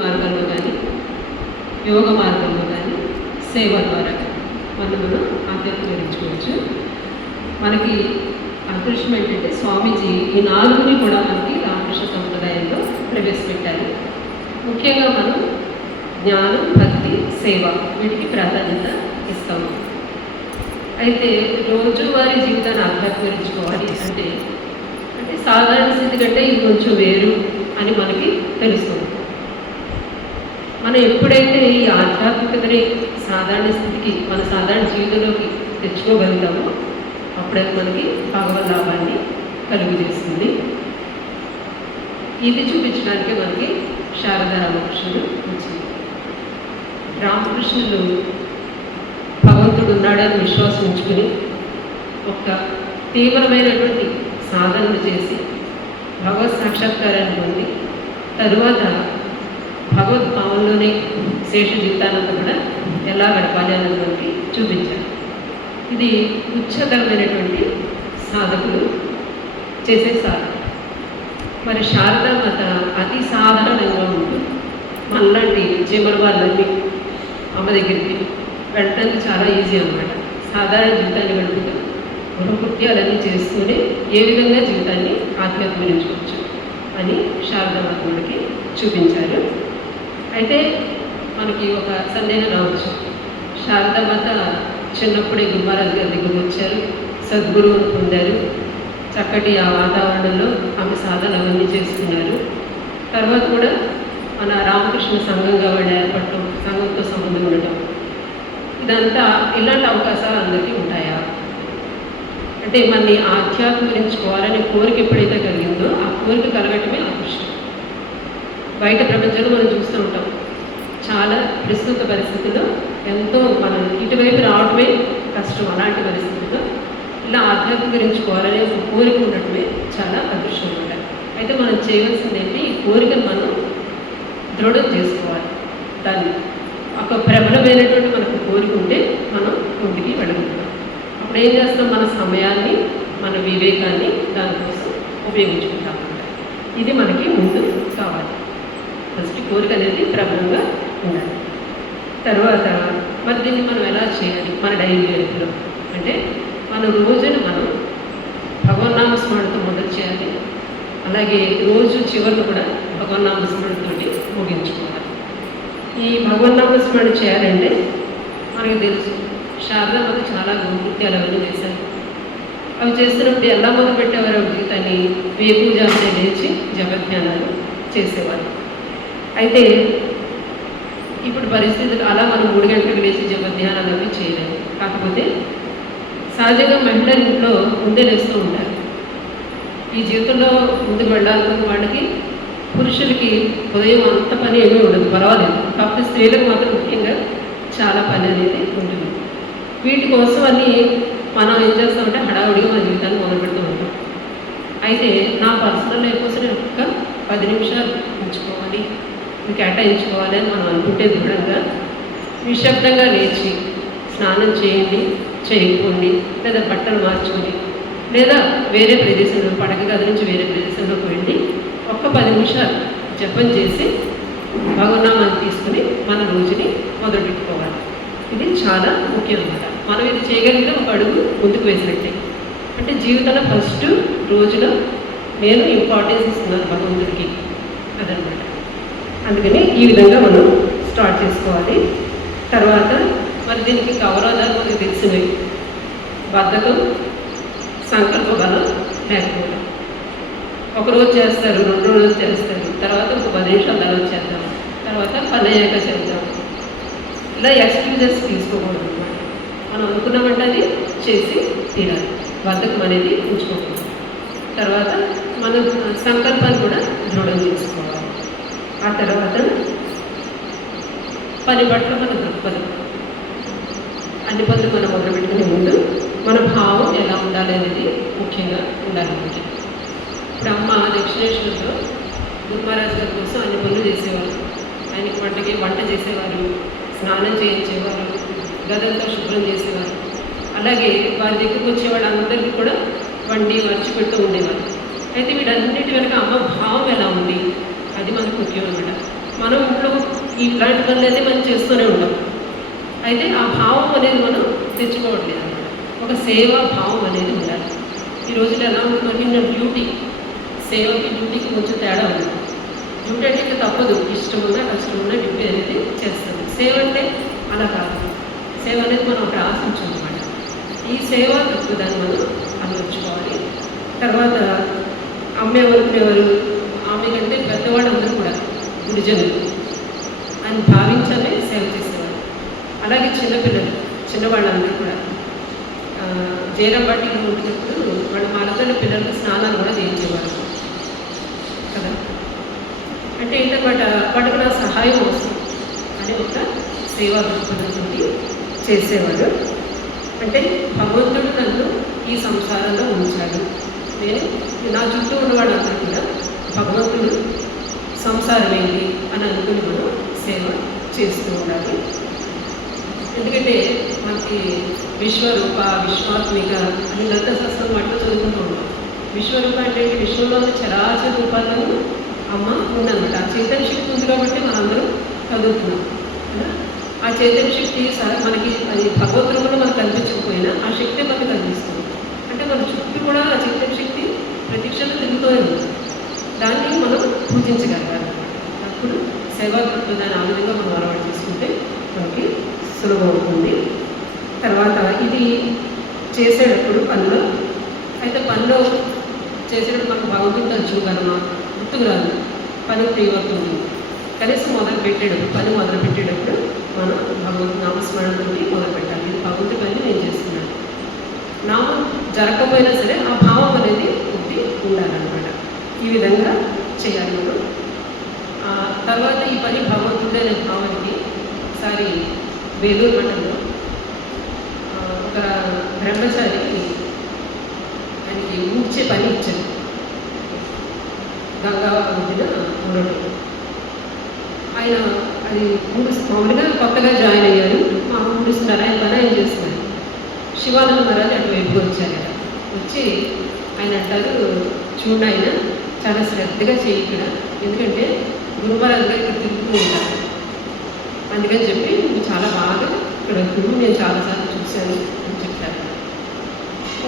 మార్గంలో కానీ, యోగ మార్గంలో కానీ, సేవ ద్వారా మనం ఆధ్యాత్మించుకోవచ్చు. మనకి అదృష్టం ఏంటంటే స్వామీజీ ఈ 4ని కూడా మనకి రామకృష్ణ సంప్రదాయంలో ప్రవేశపెట్టారు. ముఖ్యంగా మనం జ్ఞానం, భక్తి, సేవ వీటికి ప్రాధాన్యత ఇస్తాము. అయితే రోజువారీ జీవితాన్ని ఆధ్యాత్మించుకోవాలి అంటే సాధారణ స్థితి కంటే ఇది కొంచెం వేరు అని మనకి తెలుస్తుంది. మనం ఎప్పుడైతే ఈ ఆధ్యాత్మికతని సాధారణ స్థితికి మన సాధారణ జీవితంలోకి తెచ్చుకోగలుగుతామో అప్పుడే మనకి భగవద్ లాభాన్ని కలుగజేస్తుంది. ఇది చూపించడానికి మనకి శారదా రామకృష్ణుడు వచ్చింది. రామకృష్ణుడు భగవంతుడు ఉన్నాడని విశ్వాసం ఉంచుకుని ఒక తీవ్రమైనటువంటి సాధనలు చేసి భగవత్ సాక్షాత్కారాన్ని పొంది తరువాత భగవద్భావంలోనే శేష జీవితానంతా కూడా ఎలా గడపాలి అన్నది మనకి చూపించారు. ఇది ఉచ్చతరమైనటువంటి సాధకులు చేసే సాధన. మరి శారదా మాత అతి సాధారణంగా ఉంటుంది. మనలాంటి జీవన వాళ్ళని అమ్మ దగ్గరికి వెళ్ళడానికి చాలా ఈజీ అన్నమాట. సాధారణ జీవితాన్ని గడుపుతూ గృహకృత్యాలన్నీ చేస్తూనే ఏ విధంగా జీవితాన్ని ఆత్మీయతమించుకోవచ్చు అని శారదా మాత మనకి చూపించారు. అయితే మనకి ఒక సందేహం రావచ్చు. శారదా మాత చిన్నప్పుడే గురుమహారాజు గారి దగ్గరికి వచ్చారు, సద్గురువును పొందారు, చక్కటి ఆ వాతావరణంలో ఆమె సాధన అవన్నీ చేసుకున్నారు. తర్వాత కూడా మన రామకృష్ణ సంఘంగా వాళ్ళు ఏర్పడటం, సంఘంతో సంబంధం ఉండటం, ఇదంతా ఇలాంటి అవకాశాలు అందరికీ ఉంటాయా అంటే మనని ఆధ్యాత్మించుకోవాలనే కోరిక ఎప్పుడైతే కలిగిందో ఆ కోరిక కలగటమే అదృష్టం. బయట ప్రపంచంలో మనం చూస్తూ ఉంటాం, చాలా ప్రస్తుత పరిస్థితుల్లో ఎంతో మనం ఇటువైపు రావడమే కష్టం. అలాంటి పరిస్థితుల్లో ఇలా ఆధ్యాత్మించుకోవాలనే ఒక కోరిక ఉండటమే చాలా అదృష్టం అన్నమాట. అయితే మనం చేయవలసింది ఏంటి, ఈ కోరికను మనం దృఢం చేసుకోవాలి. దాన్ని ఒక ప్రబలమైనటువంటి మనకు కోరిక ఉంటే మనం ముందుకి వెళ్ళగలుగుతాం. అప్పుడు ఏం చేస్తాం, మన సమయాన్ని, మన వివేకాన్ని దానికోసం ఉపయోగించుకుంటాం. ఇది మనకి ముందు కావాలి. ఫస్ట్ కోరిక అనేది ప్రబలంగా ఉండాలి. తర్వాత మరి దీన్ని మనం ఎలా చేయాలి మన డైలీ లైఫ్లో అంటే మన రోజును మనం భగవన్నామ స్మరణతో మొదలు చేయాలి. అలాగే రోజు చివరిలో కూడా భగవన్నామ స్మరణతోటి ముగించుకోవాలి. ఈ భగవన్నామ స్మరణ చేయాలంటే మనకు తెలుసు శారదా మాత చాలా గృహకృత్యాలు అవన్నీ చేశారు. అవి చేస్తున్నప్పుడు ఎలా మొదలు పెట్టేవారు జీవితాన్ని, వేపూజాన్ని లేచి జపధ్యానాలు చేసేవారు. అయితే ఇప్పుడు పరిస్థితులు అలా మనం 3 గంటలకు లేచి జపధ్యానాలు అవి చేయలేము. కాకపోతే సహజంగా మహిళలు ఇంట్లో ముందే లేస్తూ ఉంటారు. ఈ జీవితంలో ముందుకు వెళ్ళాలనుకున్న వాళ్ళకి, పురుషులకి ఉదయం అంత పని ఏమీ ఉండదు, పర్వాలేదు. కాకపోతే స్త్రీలకు మాత్రం ముఖ్యంగా చాలా పని అనేది ఉంటుంది. వీటి కోసం అన్నీ మనం ఏం చేస్తామంటే హడావుడిగా మన జీవితాన్ని మొదలు పెడుతూ ఉంటాం. అయితే నా పర్సనల్ లైఫ్ కోసం నేను ఒక 10 నిమిషాలు ఉంచుకోవాలి, కేటాయించుకోవాలి అని మనం అనుకుంటే దృఢంగా నిశ్శబ్దంగా లేచి స్నానం చేయండి, చేయకపోండి, లేదా బట్టలు మార్చుకొని, లేదా వేరే ప్రదేశంలో పడక గది నుంచి వేరే ప్రదేశంలోకి వెళ్ళి ఒక్క 10 నిమిషాలు జపం చేసి భగవన్నామాన్ని తీసుకుని మన రోజుని మొదలుపెట్టుకోవాలి. ఇది చాలా ముఖ్యం అన్నమాట. మనం ఇది చేయగలిగితే ఒక అడుగు ముందుకు వేసినట్టే. అంటే జీవితంలో ఫస్ట్ రోజులో నేను ఇంపార్టెన్స్ ఇస్తున్నాను భగవంతుడికి అదనమాట. అందుకని ఈ విధంగా మనం స్టార్ట్ చేసుకోవాలి. తర్వాత మరి దీనికి అవరోధాలు మనకు తెలిసినవి. బద్ధకం, సంకల్ప బలం లేకపోవడం. ఒకరోజు చేస్తారు, 2 రోజులు చేస్తారు, తర్వాత ఒక 10 నిమిషాలు తర్వాత చేద్దాం, తర్వాత పని అయ్యాక చేద్దాం. ఇలా ఎక్స్క్యూజెస్ తీసుకోకూడదు అనమాట. మనం అనుకున్నామంటే అది చేసి తీరాలి. బద్ధకం అనేది ఉంచుకోకూడదు. తర్వాత మన సంకల్పాన్ని కూడా దృఢం చేసుకోవాలి. ఆ తర్వాత పని పట్ల మన దృక్పథం. అన్ని పనులు మనం మొదలుపెట్టుకునే ముందు మన భావం ఎలా ఉండాలి అనేది ముఖ్యంగా ఉండాలి. ఇప్పుడు అమ్మ దక్షిణేశ్వరంలో గురుమహారాజు గారి కోసం అన్ని పనులు చేసేవారు. ఆయనకి వంట చేసేవారు, స్నానం చేయించేవారు, గదంతా శుభ్రం చేసేవారు. అలాగే వారి దగ్గరికి వచ్చే వాళ్ళందరికీ కూడా వండి మర్చి పెడుతూ ఉండేవారు. అయితే వీటన్నిటి వెనక అమ్మ భావం ఎలా ఉంది అది మనకు ముఖ్యం అన్నమాట. మనం ఇంట్లో ఇలాంటి పనులన్నీ మనం చేస్తూనే ఉంటాం. అయితే ఆ భావం అనేది మనం తెచ్చుకోవట్లేదు అన్నమాట. ఒక సేవా భావం అనేది ఉండాలి. ఈ రోజుల్లో ఎలా ఉంటుందంటే నా డ్యూటీ, సేవకి డ్యూటీకి కొంచెం తేడా ఉంది. డ్యూటీ అంటే ఇంకా తప్పదు, ఇష్టం ఉన్నా కష్టం ఉన్నా డ్యూటీ అనేది చేస్తుంది. సేవ అంటే అలా కాదు. సేవ అనేది మనం ఒకటి ఆశించామన్నమాట. ఈ సేవ దృక్పథాన్ని మనం అలవర్చుకోవాలి. తర్వాత అమ్మేవారు ఆమె కంటే పెద్దవాడు అందరూ కూడా గుడిజనులు అని భావించామే సేవ చేసేవారు. అలాగే చిన్నవాళ్ళందరూ కూడా జైరంబాటిలో ఉంటున్నప్పుడు వాళ్ళు మాలతోని పిల్లలకు స్నానాలు కూడా చేయించేవారు కదా. అంటే ఏంటన్నమాట, వాటికి నా సహాయం అవసరం అని ఒక సేవా దృక్పథంతో చేసేవారు. అంటే భగవంతుడు నన్ను ఈ సంసారంలో ఉంచాడు, నేను నా చుట్టూ ఉన్న వాళ్ళందరూ కూడా భగవంతుడు సంసారం ఏంటి అని అనుకుని మనం సేవ చేస్తూ ఉండాలి. ఎందుకంటే మనకి విశ్వరూప విశ్వాత్మిక అని లలిత శాస్త్రం మాటలో చదువుకుంటూ ఉంటాం. విశ్వరూప అంటే విశ్వంలోని చరాచర రూపాలను అమ్మ ఉందన్నమాట. ఆ చైతన్య శక్తి ఉంది కాబట్టి మనందరం చదువుతున్నాం కదా. ఆ చైతన్య శక్తి మనకి అది భగవద్రూపంలో మనకు కనిపించకపోయినా ఆ శక్తి మనకు కనిపిస్తుంది. అంటే మన చుట్టూ కూడా ఆ చైతన్య శక్తి ప్రతిక్షణం తిరుగుతూనే ఉంది. దాన్ని మనం పూజించగలగాలి. అప్పుడు సేవా దృక్పథాన్ని ఆ విధంగా మనం అలవాటు చేసుకుంటే మనకి సులభం అవుతుంది. తర్వాత ఇది చేసేటప్పుడు పనిలో చేసేటప్పుడు మనకు భగవంతుడు తలుచుకోగలమా గుర్తుకు రాదు. పని తీయవుతుంది. కనీసం మొదలు పెట్టేటప్పుడు మనం భగవంతు నామస్మరణతో మొదలు పెట్టాలి. ఇది భగవంతుడి పని నేను చేస్తున్నాను. నామం జరగకపోయినా సరే ఆ భావం అనేది ఉండాలన్నమాట. ఈ విధంగా చేయాలి మనం. తర్వాత ఈ పని భగవంతుడే అనే భావానికి ఒకసారి వేలూరు మఠంలో ఒక బ్రహ్మచారి ఆయనకి ఊడ్చే పని ఇచ్చారు. గంగా మధ్యన ఉండడం. ఆయన అది మామూలుగా కొత్తగా జాయిన్ అయ్యారు. మా ఊడిస్తున్నారు, ఆయన పని ఆయన చేస్తున్నారు. శివానంద మహారాజు అటువైపుగా వచ్చారు కదా. వచ్చి ఆయన అంటారు, చూడండి ఆయన చాలా శ్రద్ధగా చేయి ఇక్కడ, ఎందుకంటే గురుమహారాజు గారు ఇక్కడ తిరుగుతూ ఉంటారు, అందుకని చెప్పి నువ్వు చాలా బాగా ఇక్కడ గురువు నేను చాలాసార్లు చూశాను అని చెప్తారు.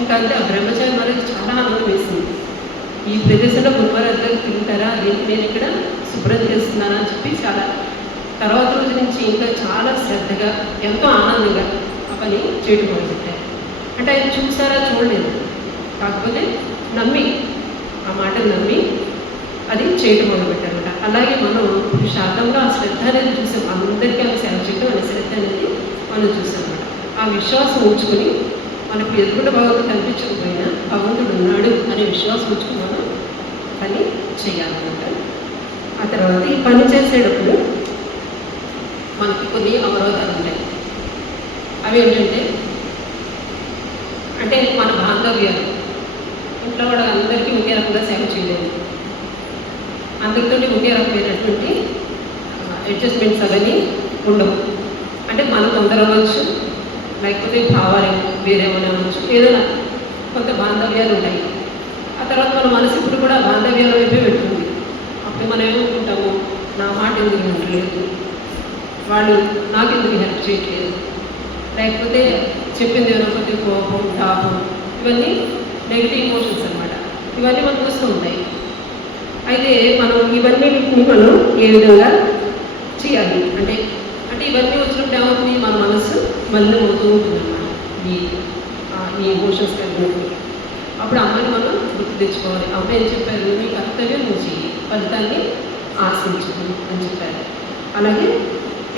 ఇంకా అంటే ఆ బ్రహ్మచారి మహారాజు చాలా ఆనందం వేసింది. ఈ ప్రదేశంలో గురుమహారాజు గారు తింటారా, నేను ఇక్కడ శుభ్రం చేస్తున్నాను అని చెప్పి చాలా తర్వాత రోజు నుంచి ఇంకా చాలా శ్రద్ధగా ఎంతో ఆనందంగా ఆ పని చేయడం మొదలుపెట్టారు. అంటే ఆయన చూసారా చూడలేదు, కాకపోతే నమ్మి ఆ మాటను నమ్మి అది చేయడం మొదలుపెట్టారన్నమాట. అలాగే మనం శాతంలో ఆ శ్రద్ధ అనేది చూసాం. అందరికీ ఆ సేవ చేయడం అనే శ్రద్ధ అనేది మనం చూసాం అన్నమాట. ఆ విశ్వాసం ఉంచుకొని మనకు ఎదుగుండా భగవంతుడు కనిపించకపోయినా భగవంతుడు ఉన్నాడు అనే విశ్వాసం ఉంచుకుని మనం పని చేయాలన్నమాట. ఆ తర్వాత ఈ పని చేసేటప్పుడు మనకి కొన్ని అవరోధాలు ఉంటాయి. అవి ఏంటంటే మన బాంధవ్యాలు. ఇంట్లో కూడా అందరికీ ఒకే రకంగా సేవ చేయలేదు, అందరితో ఒకే రకమైనటువంటి అడ్జస్ట్మెంట్స్ అవన్నీ ఉండవు. అంటే మన తొందర అవ్వచ్చు, లేకపోతే భావాలు వేరేమైనా అవ్వచ్చు, ఏదైనా కొంత బాంధవ్యాలు ఉంటాయి. ఆ తర్వాత మన మనసు ఇప్పుడు కూడా బాంధవ్యాల వైపే పెట్టుకుంది. అప్పుడు మనం ఏమనుకుంటాము, నా మాట ఎందుకు వినట్లేదు, వాళ్ళు నాకెందుకు హెల్ప్ చేయట్లేదు, లేకపోతే చెప్పింది ఏదైనా కోపం తాపం, ఇవన్నీ నెగిటివ్ ఇమోషన్స్ అన్నమాట. ఇవన్నీ మనకు వస్తూ ఉంటాయి. అయితే మనం ఇవన్నిటిని మనం ఏ విధంగా చేయాలి అంటే ఇవన్నీ వచ్చినప్పుడు ఏమవుతుంది, మన మనసు మలినమవుతూ ఉంటుందన్నమాట. ఈ ఇమోషన్స్ కలిగినప్పుడు అప్పుడు అమ్మని మనం గుర్తు తెచ్చుకోవాలి. అమ్మ ఏం చెప్పారు, నీ కర్తవ్యం నువ్వు చెయ్యి, ఫలితాన్ని ఆశించు అని చెప్పారు. అలాగే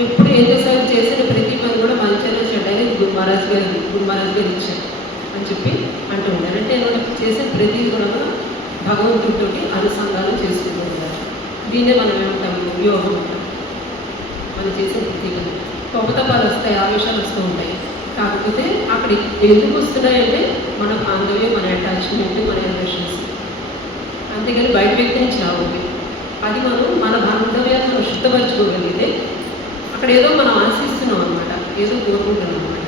ఎప్పుడు ఏం చేశారు, చేసిన ప్రతి పని కూడా మంచిగా చెడ్డగా గురు మహారాజ్ గారు ఇచ్చారు అని చెప్పి అంటూ ఉన్నారు. అంటే చేసే ప్రతి కూడా భగవంతుడితో అనుసంధానం చేసుకుంటూ ఉన్నారు. దీన్నే మనం ఏమంటాము, యోగం అంటాం. మనం చేసే ప్రతి పని కోపతపాలు వస్తాయి, ఆవేశాలు వస్తూ ఉంటాయి. కాకపోతే అక్కడ ఎందుకు వస్తున్నాయంటే మన బాంధవ్యం, మన అటాచ్మెంట్, మన ఎమోషన్స్, అంతేగాని బయట వ్యక్తి నుంచి రావాలి. అది మన బాంధవ్యాన్ని మనం శుద్ధపరచుకోగలిగితే అక్కడ ఏదో మనం ఆశిస్తున్నాం అనమాట, ఏదో కోరుకుంటున్నాం అనమాట.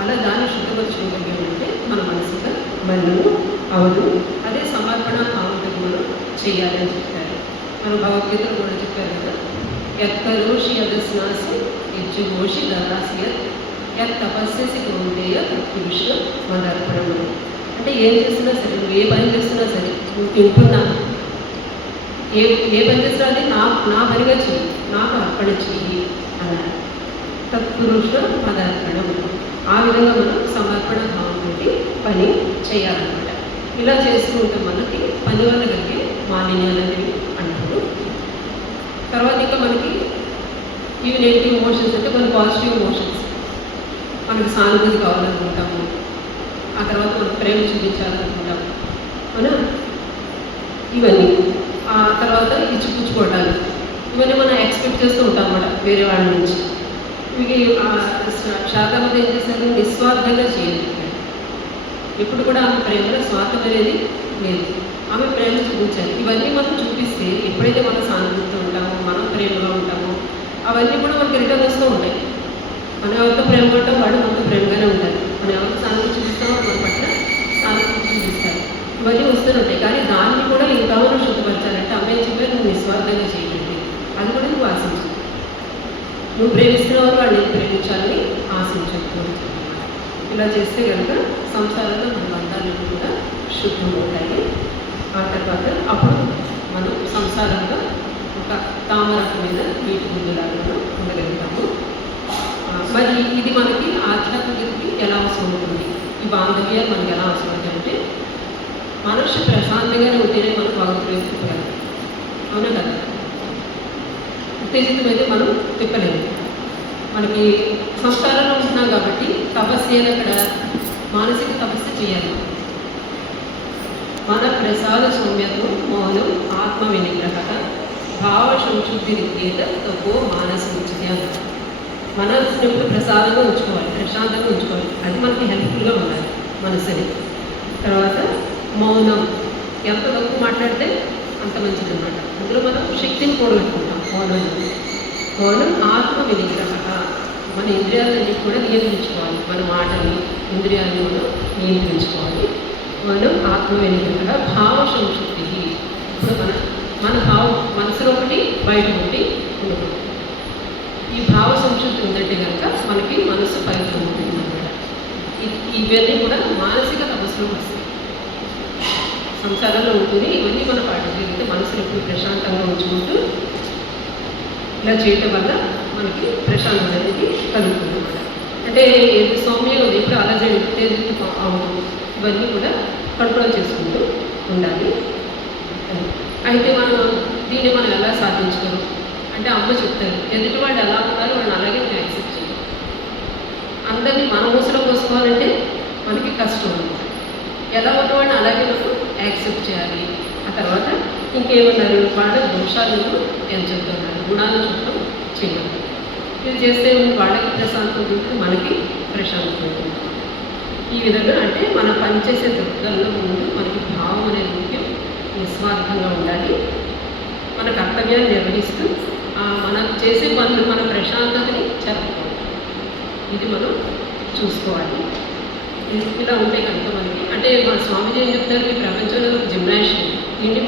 అలా దాన్ని శుద్ధపరచుకోగలిగామంటే మన మనసుగా మళ్ళీ అవదు. అదే సమర్పణ భావంతో మనం చేయాలి అని చెప్పారు. మన భగవద్గీతలో కూడా చెప్పారు కదా, యత్కరోషి యదస్నాసి యజ్జుగోషి దదాసి యత్ తపస్యసి కౌంతేయ తత్పురుష మదర్పణము. అంటే ఏం చేస్తున్నా సరే, నువ్వు ఏ పని చేస్తున్నా సరే, నువ్వు తింటున్నా, ఏ పని చేసినా అది నా పనిగా చెయ్యి, నాకు అర్పణ చెయ్యి అన్నారు. తత్పురుష మదర్పణం. ఆ విధంగా మనం సమర్పణ భావంతో పని చేయాలన్నమాట. ఇలా చేస్తూ ఉంటే మనకి పని వల్ల కలిగే మాలిన్యాలు అనేవి అంటారు. తర్వాత ఇంకా మనకి ఇవి నెగిటివ్ ఎమోషన్స్ అంటే కొన్ని పాజిటివ్ ఎమోషన్స్. మనకి సానుభూతి కావాలనుకుంటాము, ఆ తర్వాత మనకు ప్రేమ చూపించాలనుకుంటాము, అవునా? ఇవన్నీ ఆ తర్వాత ఇచ్చిపుచ్చుకోవటాలు, ఇవన్నీ మనం ఎక్స్పెక్ట్ చేస్తూ ఉంటాం అన్నమాట వేరే వాళ్ళ నుంచి. ఇవి శారదామాత ఏం చేశారు? నిస్వార్థంగా చేయాలి. ఇప్పుడు కూడా ఆమె ప్రేమలో స్వార్థం అనేది లేదు. ఆమె ప్రేమ చూపించాలి. ఇవన్నీ మనం చూపిస్తే ఎప్పుడైతే మనం సానుభూతితో ఉంటామో, మనం ప్రేమగా ఉంటామో, అవన్నీ కూడా మనకి రిటర్న్ వస్తూ ఉంటాయి. మనం ఎవరితో ప్రేమ ఉంటాం, వాడు మనతో ప్రేమగానే ఉంటారు. మనం ఎవరికి సానుభూతి చూపిస్తామో మన పట్ల సానుభూతి చూపిస్తారు. ఇవన్నీ వస్తూనే ఉంటాయి. కానీ దాన్ని కూడా ఇంకా మనం శుద్ధపరచాలంటే అమ్మాయి చెప్పే నువ్వు నిస్వార్థంగా చేయగలిగి, అది కూడా నువ్వు ఆశించు. నువ్వు ప్రేమిస్తున్న వారు వాళ్ళని ప్రేమించాలని ఆశించు. ఇలా చేస్తే కనుక సంసారంలో మన బంధాలన్నీ కూడా శుద్ధమవుతాయి. ఆ తర్వాత అప్పుడు మనం సంసారంలో ఒక తామరకమైన నీటి ముందులాగా ఉండగలుగుతాము. మరి ఇది మనకి ఆధ్యాత్మికతకి ఎలా అవసరం ఉంటుంది, ఈ బాంధవ్యాలు మనకి ఎలా అవసరం అంటే మనుషు ప్రశాంతంగానే ఉంటేనే మనం భగవంతుడు తిప్పగలం. అవునా కదా? ఉత్తేజితమైతే మనం తిప్పలేము. మనకి సంస్కారంలో ఉంటున్నాం కాబట్టి తపస్సు అని అక్కడ మానసిక తపస్సు చేయాలి. మన ప్రసాద సౌమ్యత్వం మౌనం ఆత్మ వినిగ్రహ భావ సంశుద్ధి విద్యేత తప్పో మానస ఉచిత అన్నారు. మనసుని ఎప్పుడు ప్రసాదంగా ఉంచుకోవాలి, ప్రశాంతంగా ఉంచుకోవాలి. అది మనకి హెల్ప్ఫుల్గా ఉండాలి మనసుని. తర్వాత మౌనం, ఎంత వరకు మాట్లాడితే అంత మంచిది అన్నమాట. అందులో మనం శక్తిని కూడబెట్టుకుంటాం మౌనం ఆత్మ వినిగ్రహ. మన ఇంద్రియాలన్నీ కూడా నియంత్రించుకోవాలి. మన మాటని, ఇంద్రియాలను మనం నియంత్రించుకోవాలి. మనం ఆత్మ వినిగ్రహ భావ సంశుద్ధి. ఇప్పుడు మన భావం మనసులో ఒకటి బయట ఒకటి ఉండకూడదు. ఈ భావ సంశుద్ధి ఉందంటే కనుక మనకి మనసు పవిత్రం ఉంటుంది అన్నమాట. ఇవన్నీ కూడా మానసిక తపస్సులో వస్తాయి. సంసారంలో ఉంటుంది ఇవన్నీ మనం పాటించగలిగితే మనసును ఎప్పుడు ప్రశాంతంగా ఉంచుకుంటూ ఇలా చేయటం వల్ల మనకి ప్రశాంతత అనేది కలుగుతుంది అన్నమాట. అంటే సౌమ్యంగా ఉంది, ఎప్పుడు అలా ఇవన్నీ కూడా కంట్రోల్ చేసుకుంటూ ఉండాలి. అయితే దీన్ని మనం ఎలా సాధించుకోరు అంటే అమ్మ చెప్తారు, ఎదుటి వాళ్ళు ఎలా ఉన్నారో వాళ్ళని అలాగే మేము యాక్సెప్ట్ చేయాలి. అందరినీ మన ఊసలో పోసుకోవాలంటే మనకి కష్టం ఉంది. ఎలా ఉన్నవాడిని అలాగే మనం యాక్సెప్ట్ చేయాలి. ఆ తర్వాత ఇంకేమన్నారు, వాళ్ళ దోషాలను ఎంచుతున్నారు, గుణాలను చూడటం చేయాలి. ఇది చేస్తే వాళ్ళకి ప్రశాంతం ఉంటుంది, మనకి ప్రశాంతం ఉంటుంది. ఈ విధంగా అంటే మనం పనిచేసే దృక్పథంలో ముందు మనకి భావం అనేది ముఖ్యం, నిస్వార్థంగా ఉండాలి. మన కర్తవ్యాన్ని నిర్వహిస్తూ మనం చేసే పనులు మన ప్రశాంతతని జరుపుకోవాలి. ఇది మనం చూసుకోవాలి. ఇలా ఉంటే కనుక మనకి అంటే మన స్వామిజీ ఏం చెప్తారు, ఈ ప్రపంచంలో ఒక జిమ్నాషియం, దీన్ని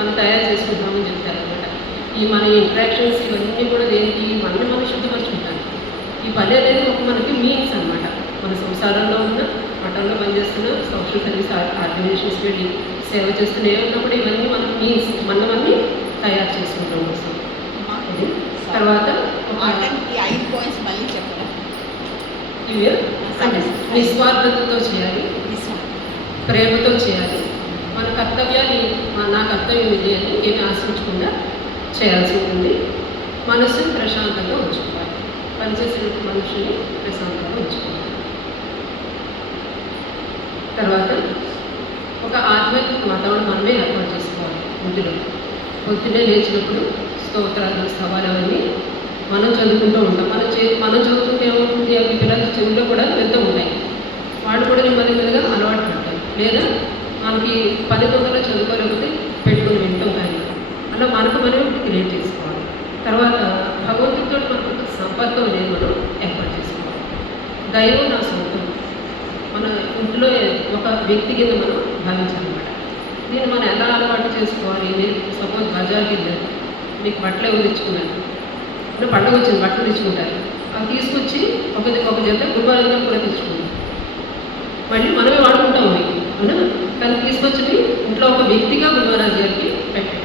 మనం తయారు చేసుకుంటామని చెప్తారు అనమాట. ఈ మన ఇంట్రాక్షన్స్ ఇవన్నీ కూడా దేనికి మనం శుద్ధపరుచుకుంటాం. ఈ పని అనేది ఒక మనకి మీన్స్ అనమాట. మన సంసారంలో ఉన్న మఠంలో పనిచేస్తున్న సోషల్ సర్వీస్ ఆర్గనైజేషన్స్కి వెళ్ళి సేవ చేస్తున్న ఏమన్నప్పుడు ఇవన్నీ మనకి మీన్స్ మనమన్నీ తయారు చేసుకుంటాం కోసం. తర్వాత నిస్వార్థతతో చేయాలి, ప్రేమతో చేయాలి. మన కర్తవ్యాన్ని నా కర్తవ్యం ఇది అని ఏమి ఆశించకుండా చేయాల్సి ఉంటుంది. మనసుని ప్రశాంతంగా ఉంచుకోవాలి, పనిచేసిన మనుషుని ప్రశాంతంగా ఉంచుకోవాలి. తర్వాత ఒక ఆధ్యాత్మిక వాతావరణం మనమే ఏర్పాటు చేసుకోవాలి. ఇంటిలో పొద్దున్నే లేచినప్పుడు స్తోత్రాలు స్తవాలు అవన్నీ మనం చదువుకుంటూ ఉంటాం. మనం చదువుతుంటే ఏమవుతుంది, అవి పిల్లల చెవుల్లో కూడా వెళ్తూ ఉంటాయి. వాళ్ళు కూడా నెమ్మదిగా అలవాటు పడతారు. లేదా మనకి 10 తొందరలో చదువుకోలేకపోతే పెట్టుకొని వింటాం. కానీ అలా మనకు మనం క్రియేట్ చేసుకోవాలి. తర్వాత భగవంతుడితో మనకు సంపర్కం అనేది మనం ఏర్పాటు చేసుకోవాలి. దైవం నా సొంతం, మన ఇంట్లో ఒక వ్యక్తి కింద మనం భావించాలన్నమాట. దీన్ని మనం ఎలా అలవాటు చేసుకోవాలి. సపోజ్ బజార్కి వెళ్ళారు, మీకు బట్టలు ఎవరు తెచ్చుకున్నారు, ఇప్పుడు పండుగ వచ్చింది బట్టలు తెచ్చుకుంటారు, అవి తీసుకొచ్చి ఒక జత గురువారంగా కూడా తెచ్చుకుంటాం, మళ్ళీ మనమే వాడుకుంటాం అవి అవునా. కానీ తీసుకొచ్చి ఇంట్లో ఒక వ్యక్తిగా గురువారాజు గారికి పెట్టాం.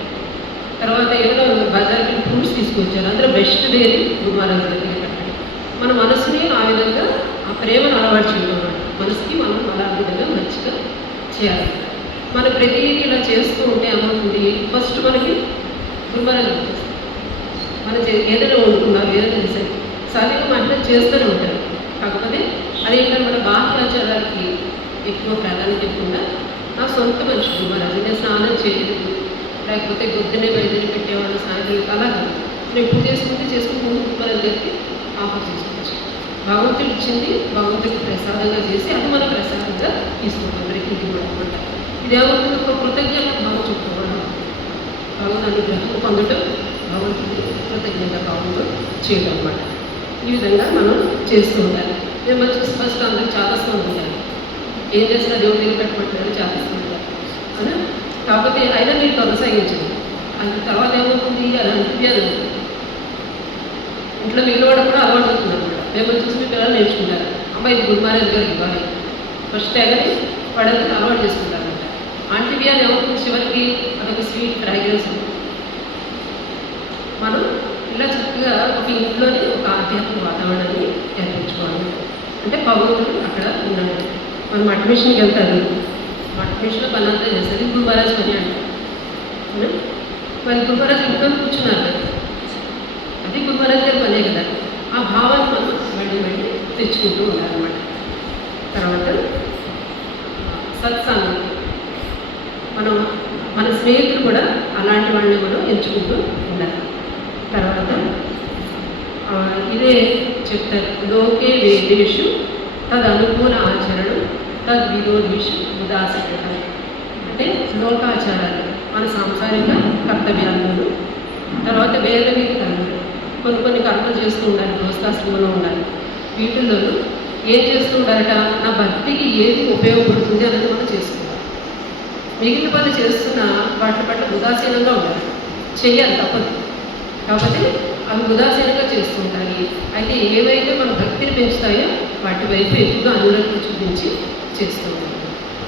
తర్వాత ఏమైనా బజార్కి ఫ్రూట్స్ తీసుకొచ్చారు, అందులో బెస్ట్ డేని గురువారాజు గారికి పెట్టాలి. మన మనసుని ఆ విధంగా ఆ ప్రేమను అలవాటు చేయడం, మనసుకి మనం అలా విధంగా మంచిగా చేయాలి. మన ప్రతిదీ ఇలా చేస్తూ ఉంటే ఏమవుతుంది, ఫస్ట్ మనకి గురువారాజు వచ్చేస్తుంది. మనం ఏదైనా వండుకున్నారు, ఏదైనా చేశారు, సహజంగా మహిళలు చేస్తూనే ఉంటారు. కాకపోతే అదేంటంటే బాహ్యాచారాలకి ఎక్కువ ప్రాధాన్యత ఇవ్వకుండా నా సొంత మనిషి గురువారాజు, నేను స్నానం చేయలేదు, లేకపోతే పొద్దున్నే బయలుదేరి పెట్టేవాళ్ళు సాయంత్రం, అలా కాదు. నేను ఎప్పుడు చేసుకుంటే గురువారాజు గారికి ఆఫర్ చేసుకోవచ్చు. భగవంతుడు ఇచ్చింది భగవంతుడికి ప్రసాదంగా చేసి అది మనం ప్రసాదంగా తీసుకుంటాం అందరికీ ఇవ్వడం. ఇదేమవుతుంది, ఒక కృతజ్ఞత భావం చెప్పుకోవడం, భగవంతు అనుగ్రహం పొందడం, భగవంతుడి కృతజ్ఞత భావంతో చేయడం అన్నమాట. ఈ విధంగా మనం చేస్తూ ఉండాలి. మేము మంచి ఫస్ట్ అందరికి చాలాస్తూ ఉంటారు, ఏం చేస్తున్నారు దేవుడు దగ్గర పెట్టమంటున్నారు చాలాస్తూ ఉంటారు అవునా. కాకపోతే అయినా మీరు కొనసాగించండి. అది తర్వాత ఏమవుతుంది, అది అనిపించారు ఇంట్లో మిగిలివాడు కూడా అలవాటు అవుతుంది అనమాట. మేము చూసి మీ పిల్లలు నేర్చుకుంటారు, అమ్మాయి ఇది గురువారాజు గారికి ఇవ్వాలి ఫస్ట్ కానీ వాడంతా అలవాటు చేసుకుంటారు అనమాట. ఆంటీ బియ్యాన్ని ఏమవుతుంది, చివరికి అదొక స్వీట్ ఫ్రాగ్రెన్స్. మనం ఇలా చక్కగా ఒక ఇంట్లోనే ఒక ఆధ్యాత్మిక వాతావరణాన్ని ఏర్పరచుకోవాలి. అంటే భగవంతుడు అక్కడ ఉన్నాడు. మనం మట్టి మిషన్కి వెళ్తారు, మట్టి మిషన్లో పని అంతా చేస్తారు, గురువారాజు పని అంటారు. మరి గురువారాజు ఇంట్లో కూర్చున్నారు కదా, అది గురువారాజు గారి పనే కదా. ఆ భావాన్ని మనం మళ్ళీ తెచ్చుకుంటూ ఉండాలన్నమాట. తర్వాత సత్సంగం, మనం మన స్నేహితులు కూడా అలాంటి వాళ్ళని మనం ఎంచుకుంటూ ఉండాలి. తర్వాత ఇదే చెప్తారు, లోకే వేదేషు తదనుకూల ఆచరణం తద్విరోధేషు ఉదాసీనత. అంటే లోకాచారాలు మన సాంసారిక కర్తవ్యాలను, తర్వాత వేద మీద కర్మలు, కొన్ని కర్మలు చేస్తూ ఉండాలి, గృహస్థాశ్రమంలో ఉండాలి. వీటిల్లో ఏం చేస్తూ ఉండాలట, నా భక్తికి ఏది ఉపయోగపడుతుంది అనేది మనం చేసుకోవాలి. మిగిలిన పని చేస్తున్న వాటి పట్ల ఉదాసీనంగా ఉండాలి, చెయ్యాలి తప్పదు. కాబట్టి అవి ఉదాసీనంగా చేస్తూ ఉండాలి. అయితే ఏవైతే మన భక్తిని పెంచుతాయో వాటి వైపు ఎక్కువగా అనురక్తి చూపించి చేస్తూ ఉంటాం.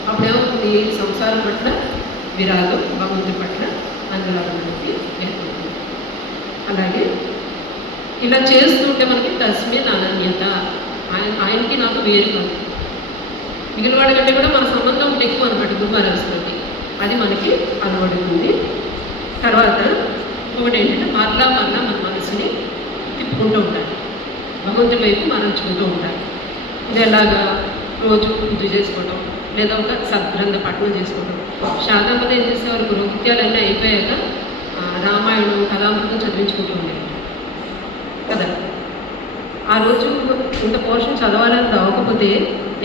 అప్పుడేమవుతుంది, సంసారం పట్ల విరాగం, భగవంతుడి పట్ల అనురాగం అనేది ఏర్పడుతుంది. అలాగే ఇలా చేస్తుంటే మనకి తస్మిన్ అనన్యత, ఆయనకి నాకు వేరు కాదు, మిగిలిన వాళ్ళ కంటే కూడా మన సంబంధం ఉంటే ఎక్కువ అనమాట గురువారాజుతోటి, అది మనకి అలవడుతుంది. తర్వాత ఒకటి ఏంటంటే మరలా మన మనసుని తిప్పుకుంటూ ఉండాలి, భగవంతుడి వైపు మరల్చుకుంటూ ఉండాలి. ఇది ఎలాగా, రోజు పూజ చేసుకోవడం, లేదా ఒక సద్గ్రంథ పఠనం చేసుకోవడం. శాకాంపద ఏం చేసేవారు, గృహకృత్యాలన్నీ అయిపోయాక రామాయణం కథామృతం చదివించుకుంటూ ఉండేది కదా. ఆ రోజు ఇంత పోర్షన్ చదవాలని అవ్వకపోతే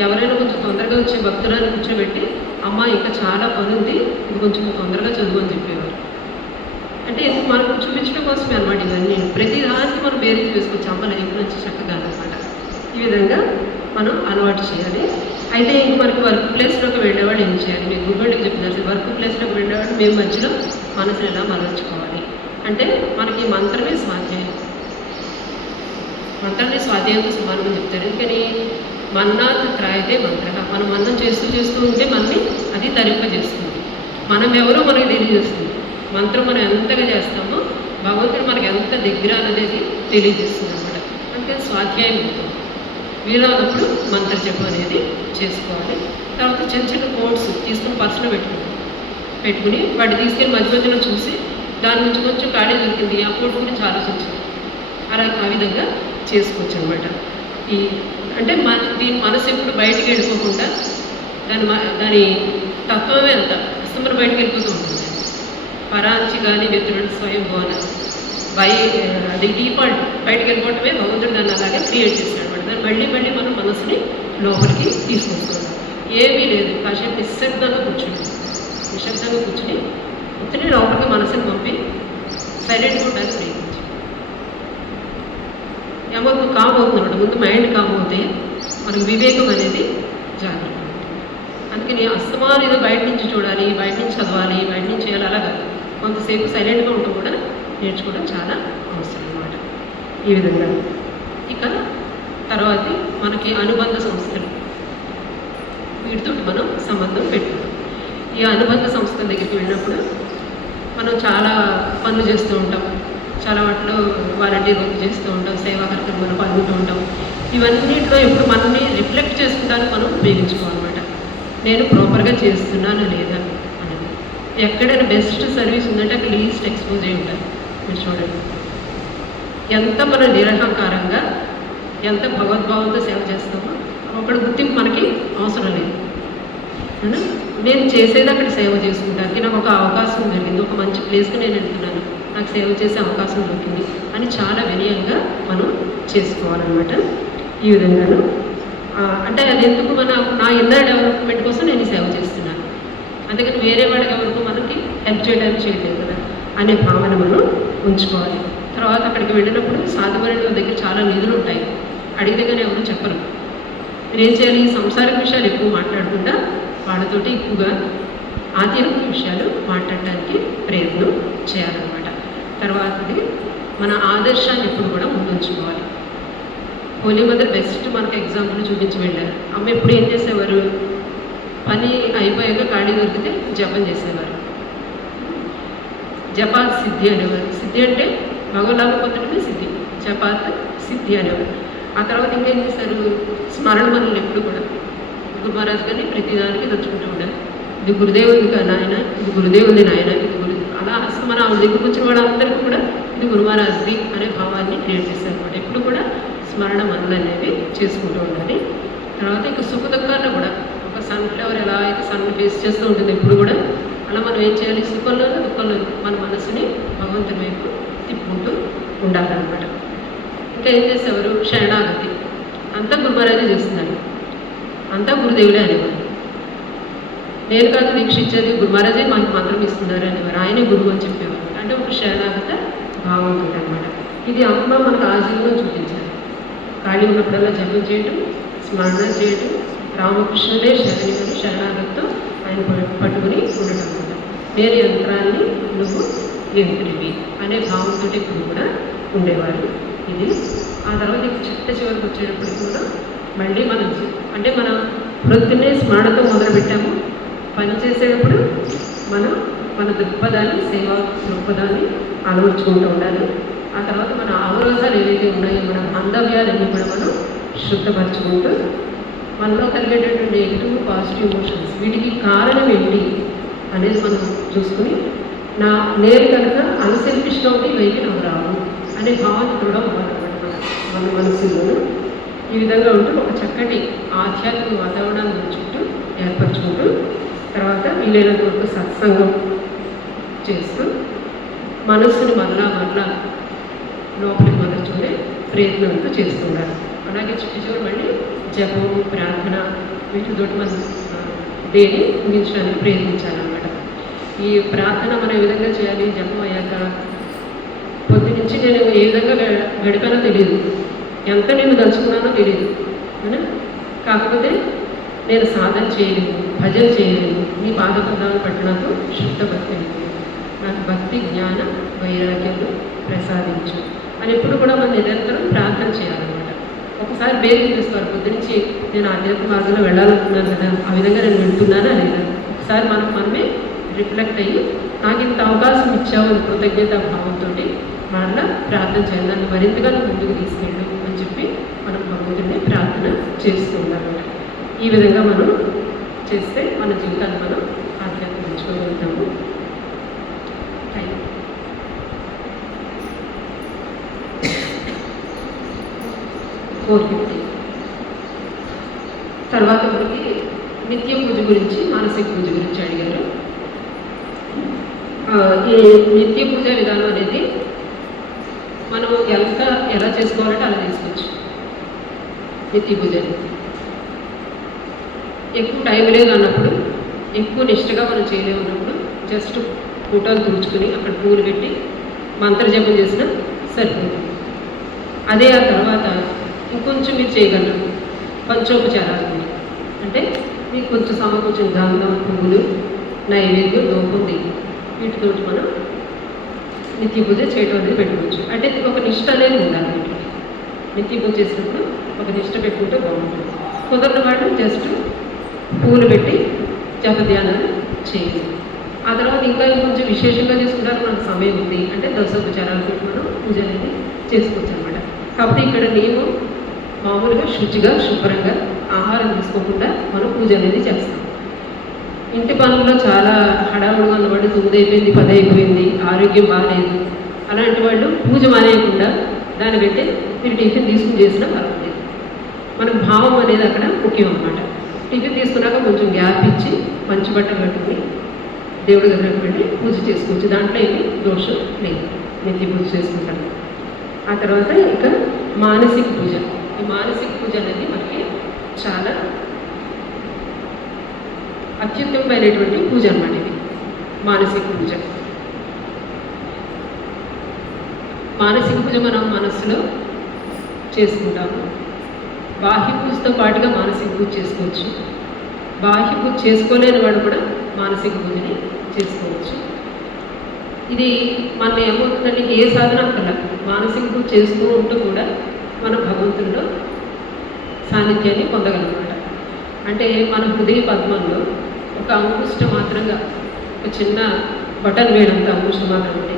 ఎవరైనా కొంచెం తొందరగా వచ్చే భక్తులను కూర్చోబెట్టి, అమ్మ ఇంకా చాలా పని ఉంది, ఇది కొంచెం తొందరగా చదువు అని చెప్పేవారు. అంటే మనకు చూపించడం కోసమే అనమాట ఇవన్నీ. ప్రతి దానికి మనం బేరీజ్ వేసుకోవచ్చు, అమ్మ లైఫ్ నుంచి చక్కగా అనమాట. ఈ విధంగా మనం అలవాటు చేయాలి. అయితే ఇంక మనకి వర్క్ ప్లేస్లోకి వెళ్ళేవాడు ఏం చేయాలి, మీకు గురువుడికి చెప్పినారు, వర్క్ ప్లేస్లోకి వెళ్ళేవాడు మేము మధ్యలో మనసుని ఎలా మరల్చుకోవాలి అంటే, మనకి మంత్రమే స్వాధ్యాయం, మంత్రాన్ని స్వాధ్యాయంతో సమానంగా చెప్తారు. ఎందుకని మన్నాత్ త్రాయితే మంత్ర, మనం మన్నం చేస్తూ ఉంటే మనని అది తరింపజేస్తుంది. మనం ఎవరో మనకి తెలియజేస్తుంది. మంత్రం మనం ఎంతగా చేస్తామో భగవంతుడు మనకి ఎంత దగ్గర అనేది తెలియజేస్తుంది అనమాట. అంటే స్వాధ్యాయం ఉంటుంది. వీలైనప్పుడు మంత్ర జపం అనేది చేసుకోవాలి. తర్వాత చిన్న కోడ్స్ తీసుకుని పర్సులో పెట్టుకుని వాటి తీసుకెళ్ళి మధ్య మధ్యలో చూసి దాని నుంచి కొంచెం ఖాళీ దొరికింది, ఆ కోడ్ గురించి ఆలోచించాలి. అలా ఆ విధంగా చేసుకోవచ్చు అనమాట. అంటే దీని మనసు ఎప్పుడు బయటికి వెళ్ళిపోకుండా దాని తత్వమే అంత అస్తమర బయటికి వెళ్ళిపోతూ ఉంటుంది. పరాంచి కానీ వ్యక్తుడు స్వయం భవన అది డిఫాల్ట్ బయటికి వెళ్ళిపోవటమే భగవంతుడు దాన్ని అలాగే క్రియేట్ చేశాడు అనమాట. దాన్ని మళ్ళీ మనం మనసుని లోపలికి తీసుకొస్తున్నాం. ఏమీ లేదు, కాసేపు నిశ్శబ్దంగా కూర్చుని ఉత్తిని లోపలికి మనసుని పంపి సైలెంట్గా ఉండడానికి ప్రయత్నించాలి. ఎవరికి కామ్ అవుతుందన్నమాట. ముందు మైండ్ కామ్ అవుతే మనకు వివేకం అనేది జాగ్రత్త. అందుకని అస్తమానం ఏదో బయట నుంచి చూడాలి, బయట నుంచి చదవాలి, బయట నుంచి చేయాలి, అలా కాదు. కొంతసేపు సైలెంట్గా ఉంటాం కూడా నేర్చుకోవడం చాలా అవసరం అన్నమాట. ఈ విధంగా ఇక తర్వాత మనకి అనుబంధ సంస్థలు, వీటితో మనం సంబంధం పెట్టుకుంటాం. ఈ అనుబంధ సంస్థల దగ్గరికి వెళ్ళినప్పుడు మనం చాలా పనులు చేస్తూ ఉంటాం, చాలా వాటిలో వాలంటీర్ వర్క్ చేస్తూ ఉంటాం, సేవా కార్యక్రమాలు పాల్గొంటూ ఉంటాం. ఇవన్నిటిలో ఇప్పుడు మనల్ని రిఫ్లెక్ట్ చేసుకుంటానికి మనం ఉపయోగించుకోవాలన్నమాట. నేను ప్రాపర్గా చేస్తున్నానా లేదా అనేది. ఎక్కడైనా బెస్ట్ సర్వీస్ ఉందంటే అక్కడ లీస్ట్ ఎక్స్పోజ్ అయి ఉంటారు. మీరు చూడండి, ఎంత మనం నిరహంకారంగా ఎంత భగవద్భావంతో సేవ చేస్తామో అక్కడ గుర్తింపు మనకి అవసరం లేదు. నేను చేసేది అక్కడ సేవ చేసుకుంటానికి నాకు ఒక అవకాశం జరిగింది, ఒక మంచి ప్లేస్కి నేను వెళ్తున్నాను, నాకు సేవ చేసే అవకాశం దొరికింది అని చాలా వినయంగా మనం చేసుకోవాలన్నమాట. ఈ విధంగాను అంటే అది ఎందుకు నా ఇన్నర్ డెవలప్మెంట్ కోసం నేను సేవ చేస్తున్నాను, అందుకని వేరే వాళ్ళకి ఎవరికి మనకి హెల్ప్ చేయడానికి చేయలేదు కదా అనే భావన మనం ఉంచుకోవాలి. తర్వాత అక్కడికి వెళ్ళినప్పుడు సాధువుల దగ్గర చాలా నిధులు ఉంటాయి, అడిగితే కానీ ఎవరు చెప్పరు. మీరు ఏం చేయాలి, సంసారిక విషయాలు ఎక్కువ మాట్లాడకుండా వాళ్ళతోటి ఎక్కువగా ఆధ్యాత్మిక విషయాలు మాట్లాడటానికి ప్రయత్నం చేయాలన్నమాట. తర్వాతది మన ఆదర్శాన్ని ఎప్పుడు కూడా ముందుంచుకోవాలి. హోలీ మదర్ బెస్ట్ మనకు ఎగ్జాంపుల్ చూపించి వెళ్ళారు. అమ్మ ఎప్పుడు ఏం చేసేవారు, పని అయిపోయాక ఖాళీ దొరికితే జపం చేసేవారు. జపాత్ సిద్ధి అనేవారు. సిద్ధి అంటే భగవలాభం పొందడమే సిద్ధి, జపాత్ సిద్ధి అనేవారు. ఆ తర్వాత ఇంకేం చేశారు, స్మరణ మనల్ని ఎప్పుడు కూడా గురు మహారాజ్ గారిని ప్రతిదానికి తెచ్చుకుంటూ ఉండాలి. ఇది గురుదేవుడి నాయన, ఇది గురుదేవుడి నాయన, ఇది గురు అలా అసలు మన ఆవిడ దగ్గరకు వచ్చిన వాళ్ళందరికీ కూడా ఇది గురు మహారాజ్ది అనే భావాన్ని క్రియేట్ చేశారు అనమాట. ఎప్పుడు కూడా స్మరణ మనలు అనేవి చేసుకుంటూ ఉండాలి. తర్వాత ఇక సుఖ దుఃఖాల్లో కూడా ఒక సన్ఫ్లవర్ ఎలా అయితే సన్ను ఫేస్ చేస్తూ ఉంటుంది ఎప్పుడు కూడా, అలా మనం ఏం చేయాలి, సుఖంలోనూ దుఃఖంలోనూ మన మనసుని భగవంతుని వైపు తిప్పుకుంటూ ఉండాలన్నమాట. ఇంకా ఏం చేసేవారు, శరణాగతి అంతా గురు మహారాజే చేస్తున్నారు, అంతా గురుదేవుడే అనేవారు. నేను కాదు దీక్షించేది గురు మహారాజే మనకు మంత్రం ఇస్తున్నారు అనేవారు, ఆయనే గురువు అని చెప్పేవారు. అంటే ఒక శరణాగత భావం ఉంటుంది అనమాట. ఇది అమ్మ మనకు ఆజీవనం చూపించారు. ఖాళీ ఉన్నప్పుడల్లా జపం చేయటం, స్మరణ చేయటం, రామకృష్ణుడే శరణిని శరణాగతితో ఆయన పట్టుకుని ఉండటం అనమాట. నేను యంత్రాన్ని నువ్వు యంత్రివి అనే భావంతో ఇప్పుడు కూడా ఉండేవారు. ఇది ఆ తర్వాత చిట్ట చివరికి వచ్చేటప్పటికి కూడా మళ్ళీ మనం అంటే మనం ప్రొద్దున్నే స్మరణతో మొదలుపెట్టాము, పని చేసేటప్పుడు మన దృక్పథాన్ని, సేవా దృక్పథాన్ని అలవర్చుకుంటూ ఉండాలి. ఆ తర్వాత మన అవరోధాలు ఏవైతే ఉన్నాయో, మన బాంధవ్యాలన్నీ కూడా మనం శుద్ధపరచుకుంటూ మనలో కలిగేటటువంటి నెగిటివ్ పాజిటివ్ ఎమోషన్స్ వీటికి కారణం ఏంటి అనేది మనం చూసుకుని నేను కనుక అన్సెల్ఫిష్గా ఉంటే ఇవైతే నాకు రావు అనే భావన దృఢం అవ్వాలన్నమాట మన మనసులోనూ. ఈ విధంగా ఉంటూ ఒక చక్కటి ఆధ్యాత్మిక వాతావరణాన్ని మన చుట్టూ ఏర్పరచుకుంటూ తర్వాత వీలైనంత వరకు సత్సంగం చేస్తూ మనస్సుని మరలా లోపలికి మరచుకునే ప్రయత్నంతో చేస్తున్నారు. అలాగే చివరి మళ్ళీ జపం, ప్రార్థన వీటితోటి మనం దేని ముగించడానికి ప్రయత్నించాలన్నమాట. ఈ ప్రార్థన మనం ఏ విధంగా చేయాలి, జపం అయ్యాక పొద్దు నుంచి నేను ఏ విధంగా గడిపానో తెలియదు, ఎంత నేను దలుచుకున్నానో తెలియదు. కాకపోతే నేను సాధన చేయలేదు, భజన చేయలేదు, నీ పాదపదాలను బట్టి నాకు శుద్ధ భక్తి నాకు భక్తి, జ్ఞాన, వైరాగ్యాలు ప్రసాదించు అని ఎప్పుడు కూడా మనం నిరంతరం ప్రార్థన చేయాలన్నమాట. ఒకసారి బేరీ చేస్తారు, పొద్దు నుంచి నేను ఆధ్యాత్మిక మార్గంలో వెళ్ళాలనుకున్నాను కదా, ఆ విధంగా నేను వెళ్తున్నానా లేదా, ఒకసారి మనమే రిఫ్లెక్ట్ అయ్యి నాకు ఇంత అవకాశం ఇచ్చావు కృతజ్ఞత భావంతో మరలా ప్రార్థన చేయాలి, దాన్ని మరింతగా ముందుకు తీసుకెళ్ళు అని చెప్పి మనం భగవంతుడిని ప్రార్థన చేస్తూ ఉండాలన్నమాట. ఈ విధంగా మనం చేస్తే మన జీవితాన్ని మనం ఆధ్యాత్మించుకోగలుగుతాము. 450. తర్వాత మనకి నిత్య పూజ గురించి, మానసిక పూజ గురించి అడిగారు. ఈ నిత్య పూజ విధానం అనేది మనం ఎలా చేసుకోవాలంటే అలా చేసుకోవచ్చు. నిత్య పూజ ఎక్కువ టైం లేదు అన్నప్పుడు, ఎక్కువ నిష్టగా మనం చేయలేము అన్నప్పుడు జస్ట్ ఫోటోలు తుడుచుకుని అక్కడ పూలు పెట్టి మంత్రజపం చేసినా సరిపోతుంది. అదే ఆ తర్వాత ఇంకొంచెం మీరు చేయగలరు పంచోపచారాలు. అంటే మీకు కొంచెం సమకూర్చిన గంధం, పువ్వులు, నైవేద్యం, దూపం, దిగి వీటితోటి మనం నిత్య పూజ చేయడం అనేది పెట్టుకోవచ్చు. అంటే ఒక నిష్ట అనేది ఉండాలి వీటికి. నిత్య పూజ చేసినప్పుడు ఒక నిష్ట పెట్టుకుంటే బాగుంటుంది. కుదరని వాళ్ళు జస్ట్ పూలు పెట్టి జపధ్యానాలు చేయాలి. ఆ తర్వాత ఇంకా కొంచెం విశేషంగా చేసుకుంటారు, మనకు సమయం ఉంది అంటే దశోపచారాలు పెట్టి మనం పూజ అనేది చేసుకోవచ్చు అనమాట. కాకపోతే ఇక్కడ నియమం మామూలుగా శుచిగా శుభ్రంగా ఆహారం తీసుకోకుండా మనం పూజ అనేది చేస్తాం. ఇంటి పనుల్లో చాలా హడావుడిగా ఉన్నవాడు 9 అయిపోయింది 10 అయిపోయింది ఆరోగ్యం బాగాలేదు అలాంటి వాళ్ళు పూజ మానేయకుండా దాన్ని పెట్టి మీరు టిఫిన్ తీసుకుని చేసినా పర్వాలేదు. మనకు భావం అనేది అక్కడ ముఖ్యం అన్నమాట. టిఫిన్ తీసుకున్నాక కొంచెం గ్యాప్ ఇచ్చి మంచి బట్టలు కట్టుకుని దేవుడి దగ్గరకు వెళ్ళి పూజ చేసుకోవచ్చు. దాంట్లో ఏమి దోషం లేదు, నిత్య పూజ చేసుకుంటారు. ఆ తర్వాత ఇక మానసిక పూజ. ఈ మానసిక పూజ అనేది మనకి చాలా అత్యుత్తమైనటువంటి పూజ అన్నమాట. ఇది మానసిక పూజ. మానసిక పూజ మనం మనస్సులో చేసుకుంటాము. బాహ్య పూజతో పాటుగా మానసిక పూజ చేసుకోవచ్చు. బాహ్య పూజ చేసుకోలేని వాడు కూడా మానసిక పూజని చేసుకోవచ్చు. ఇది మన ఏమవుతుందంటే ఏ సాధన అక్కర్లా, మానసిక పూజ చేస్తూ ఉంటూ కూడా మన భగవంతుల్లో సాన్నిధ్యాన్ని పొందగలమాట. అంటే మన హృదయ పద్మంలో ఒక అంకుష్ట మాత్రంగా, ఒక చిన్న బటన్ వేయడంత అంకుష్ట మాత్రం ఉంటే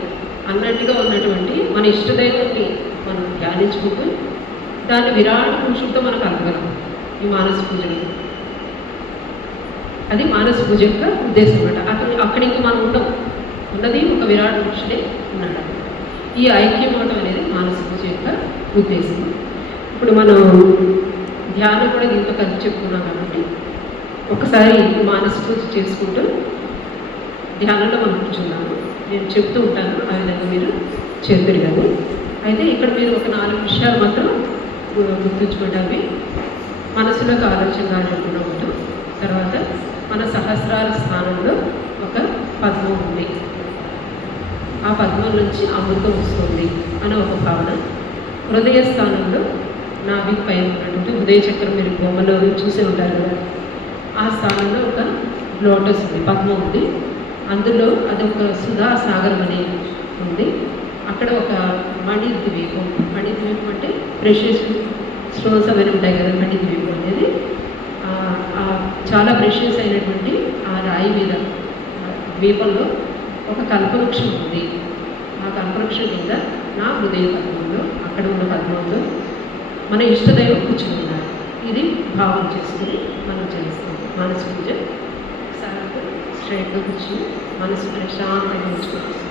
అన్నట్టుగా ఉన్నటువంటి మన ఇష్టదైవాన్ని మనం ధ్యానించుకుంటూ దాన్ని విరాట్ పురుషుడితో మనం కలగలం. ఈ మానస పూజలు అది మానస పూజ యొక్క ఉద్దేశం అన్నమాట. అక్కడ ఇంకా మనం ఉన్నది ఒక విరాట్ పురుషుడే ఉన్నాడు. ఈ ఐక్యం అవడం అనేది మానస పూజ యొక్క ఉద్దేశం. ఇప్పుడు మనం ధ్యానం కూడా దీంతో కలిసి చెప్పుకున్నాం కాబట్టి ఒకసారి మానస పూజ చేసుకుంటూ ధ్యానంలో మనం కూర్చున్నాము. నేను చెప్తూ ఉంటాను, ఆ విధంగా మీరు చేద్దరు కానీ. అయితే ఇక్కడ మీరు ఒక 4 విషయాలు మాత్రం గుర్తుంచుకోవడానికి, మనసులోకి ఆలోచన రాకుండా ఉంటాం. తర్వాత మన సహస్రాల స్థానంలో ఒక పద్మం ఉంది, ఆ పద్మం నుంచి అమృతం వస్తుంది అనే ఒక భావన. హృదయ స్థానంలో నాభి పైన ఉన్నటువంటి హృదయ చక్రం మీరు బొమ్మలో చూసే ఉంటారు కదా, ఆ స్థానంలో ఒక లోటస్ ఉంది, పద్మం ఉంది. అందులో అది ఒక సుధా సాగరం అనేది ఉంది. అక్కడ ఒక మణిద్వీపం అంటే ప్రెషియస్ స్టోన్స్ అవన్నీ ఉంటాయి కదా. మణిద్వీపం అనేది చాలా ప్రెషియస్ అయినటువంటి ఆ రాయి మీద ద్వీపంలో ఒక కల్పవృక్షం ఉంది. ఆ కల్పవృక్షం కింద నా హృదయ పద్మంలో, అక్కడ ఉన్న పద్మంలో మన ఇష్టదైవం కూర్చుని ఉన్నారు. ఇది భావం చేసుకుని మనం చేస్తాం మనసు పూజ. ఒకసారి స్ట్రైట్గా కూర్చుని మనసు ప్రశాంతంగా ఉంచుకోవచ్చు.